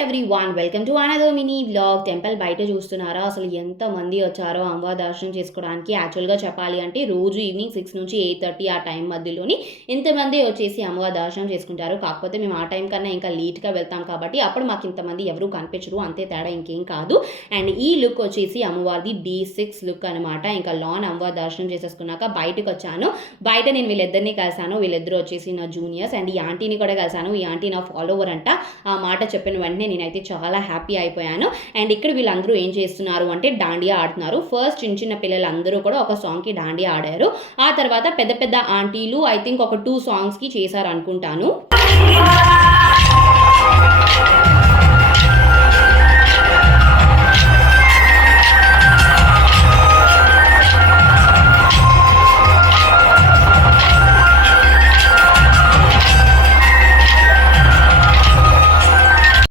Everyone welcome to another mini vlog. Temple బయట చూస్తున్నారా? అసలు ఎంతమంది వచ్చారో అమ్మవారి దర్శనం చేసుకోవడానికి. యాక్చువల్గా చెప్పాలి అంటే రోజు ఈవినింగ్ 6 నుంచి 8:30 ఆ టైం మధ్యలోని ఇంతమంది వచ్చేసి అమ్మవారి దర్శనం చేసుకుంటారు. కాకపోతే మేము ఆ టైం కన్నా ఇంకా లేట్గా వెళ్తాం కాబట్టి అప్పుడు మాకు ఇంతమంది ఎవరు కనిపించరు, అంతే తేడా, ఇంకేం కాదు. అండ్ ఈ లుక్ వచ్చేసి అమ్మవారిది D6 లుక్ అనమాట. ఇంకా లాన్ అమ్మవారి దర్శనం చేసేసుకున్నాక బయటకు వచ్చాను. బయట నేను వీళ్ళిద్దరిని కలిసాను. వీళ్ళిద్దరూ వచ్చేసి నా జూనియర్స్. అండ్ ఈ ఆంటీని కూడా కలిసాను. ఈ ఆంటీ నా ఫాలోవర్ అంట. ఆ మాట చెప్పిన వెంటనే నేనైతే చాలా హ్యాపీ అయిపోయాను. అండ్ ఇక్కడ వీళ్ళందరూ ఏం చేస్తున్నారు అంటే డాండియా ఆడుతున్నారు. ఫస్ట్ చిన్న చిన్న పిల్లలందరూ కూడా ఒక సాంగ్కి డాండియా ఆడారు. ఆ తర్వాత పెద్ద పెద్ద ఆంటీలు ఐ థింక్ ఒక 2 సాంగ్స్కి చేశారు అనుకుంటాను.